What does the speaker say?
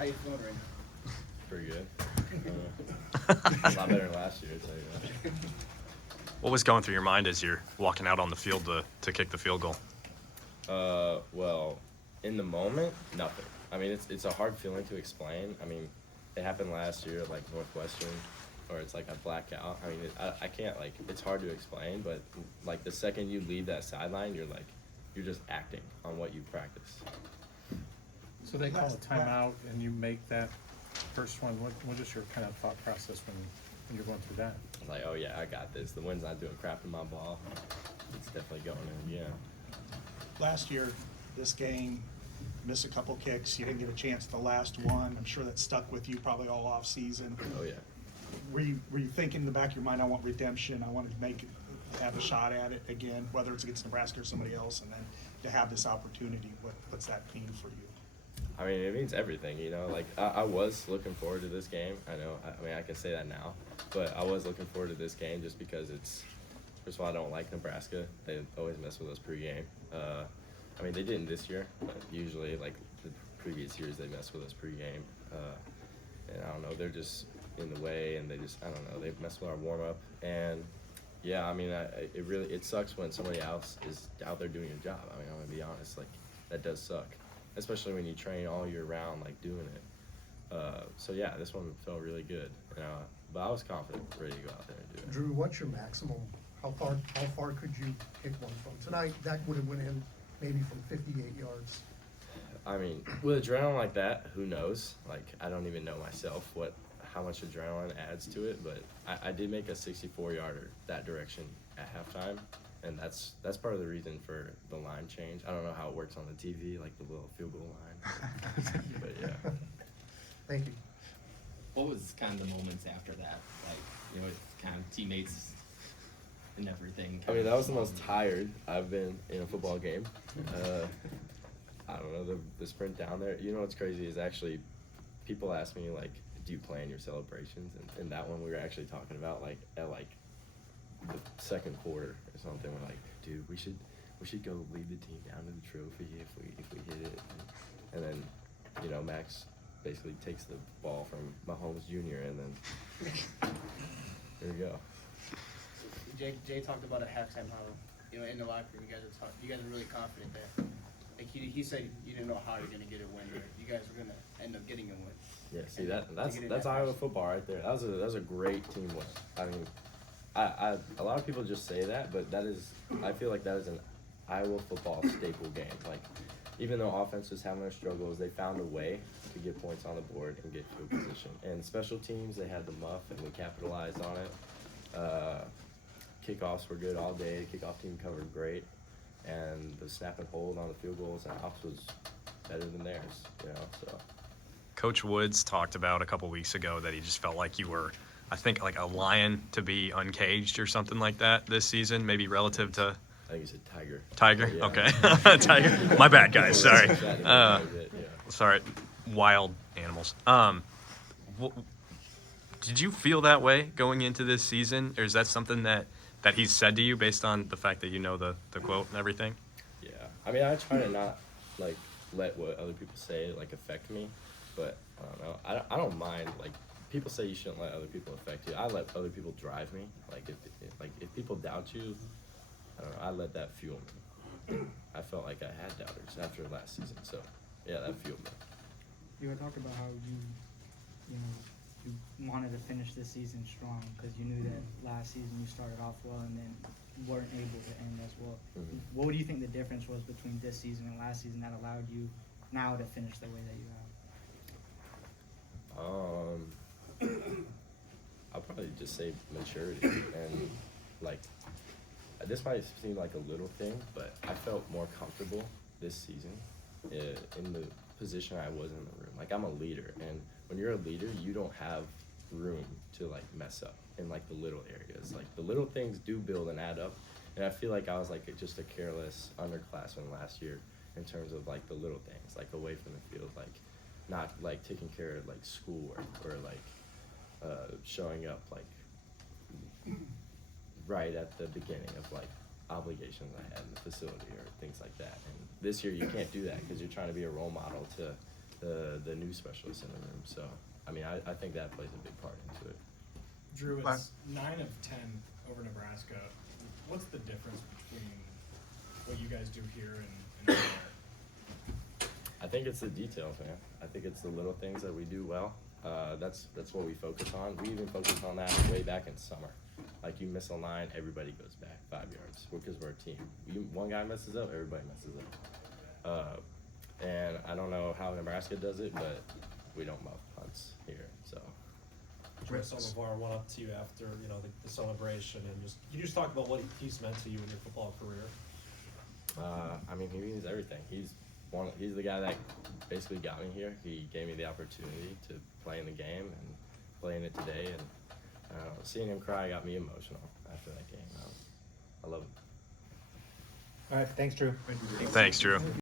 How you feeling right now? Pretty good. A lot better than last year, I'd tell you that. What was going through your mind as you're walking out on the field to kick the field goal? Well, in the moment, nothing. I mean, it's a hard feeling to explain. I mean, it happened last year at, like, Northwestern, where it's like I black out. I mean, I can't, like, it's hard to explain, but, like, the second you leave that sideline, you're just acting on what you practice. So they call a timeout and you make that first one. What is your kind of thought process when you're going through that? Like, oh yeah, I got this. The wind's not doing crap in my ball. It's definitely going in, yeah. Last year, this game, missed a couple kicks. You didn't get a chance at the last one. I'm sure that stuck with you probably all off season. Oh yeah. Were you thinking in the back of your mind, I want redemption, I want to have a shot at it again, whether it's against Nebraska or somebody else, and then to have this opportunity, what's that mean for you? I mean, it means everything, you know. Like, I was looking forward to this game. I know, I mean, I can say that now. But I was looking forward to this game just because it's, first of all, I don't like Nebraska. They always mess with us pregame. I mean, they didn't this year, but usually, like, the previous years, they mess with us pregame. And I don't know, they're just in the way, and I don't know, they mess with our warm-up. And, yeah, I mean, it sucks when somebody else is out there doing a job. I mean, I'm going to be honest, like, that does suck. Especially when you train all year round, like, doing it. So, yeah, this one felt really good. But I was confident, ready to go out there and do it. Drew, what's your maximum? How far could you hit one from? Tonight, that would have went in maybe from 58 yards. I mean, with adrenaline like that, who knows? Like, I don't even know myself how much adrenaline adds to it. But I did make a 64-yarder that direction at halftime. And that's part of the reason for the line change. I don't know how it works on the TV, like the little field goal line. But yeah. Thank you. What was kind of the moments after that? Like, you know, it's kind of teammates and everything. I mean, that was the most tired I've been in a football game. I don't know, the sprint down there. You know what's crazy is actually people ask me, like, do you plan your celebrations? And that one we were actually talking about, like, at, like, the second quarter or something. We're like, dude, we should go lead the team down to the trophy if we hit it. And then, you know, Max basically takes the ball from Mahomes Jr. and then there we go. Jay talked about at halftime how, you know, in the locker room you guys are really confident that, like, he said you didn't know how you're gonna get a win, but you guys were gonna end up getting a win. Yeah, see that's Iowa football right there. That was a great team win. I mean, a lot of people just say that, but I feel like that is an Iowa football staple game. Like, even though offense was having their struggles, they found a way to get points on the board and get field position. And special teams, they had the muff, and we capitalized on it. Kickoffs were good all day. Kickoff team covered great, and the snap and hold on the field goals and ops was better than theirs. You know, so. Coach Woods talked about a couple weeks ago that he just felt like you were, I think, like a lion to be uncaged or something like that this season, maybe relative to. I think you said tiger. Tiger? Yeah. Okay. Tiger. My bad, guys. Sorry. Yeah. Sorry. Wild animals. Did you feel that way going into this season, or is that something that he's said to you based on the fact that you know the quote and everything? Yeah. I mean, I try to not, like, let what other people say, like, affect me, but I don't know. I don't mind, like, people say you shouldn't let other people affect you. I let other people drive me. Like, if people doubt you, I don't know, I let that fuel me. I felt like I had doubters after last season, so yeah, that fueled me. You had talked about how you wanted to finish this season strong because you knew that last season you started off well and then weren't able to end as well. Mm-hmm. What do you think the difference was between this season and last season that allowed you now to finish the way that you have? I'll probably just say maturity and, like, this might seem like a little thing, but I felt more comfortable this season in the position I was in the room. Like, I'm a leader, and when you're a leader, you don't have room to, like, mess up in, like, the little areas. Like, the little things do build and add up, and I feel like I was, like, just a careless underclassman last year in terms of, like, the little things, like, away from the field, like, not, like, taking care of, like, schoolwork or, like, showing up, like, right at the beginning of, like, obligations I had in the facility or things like that. And this year you can't do that because you're trying to be a role model to the new specialists in the room. So I mean, I think that plays a big part into it. Drew, But- it's 9 of 10 over Nebraska. What's the difference between what you guys do here and over there? I think it's the details, man. I think it's the little things that we do well. That's what we focus on. We even focused on that way back in summer. Like, you miss a line, everybody goes back 5 yards because we're a team. One guy messes up, everybody messes up. And I don't know how Nebraska does it, but we don't muff punts here. So Brett Somovar went up to you after, you know, the celebration, and can you just talk about what he's meant to you in your football career? I mean, he means everything. He's the guy that basically got me here. He gave me the opportunity to play in the game and playing it today, and seeing him cry got me emotional after that game. I love it. All right, thanks, Drew. Thanks, Drew.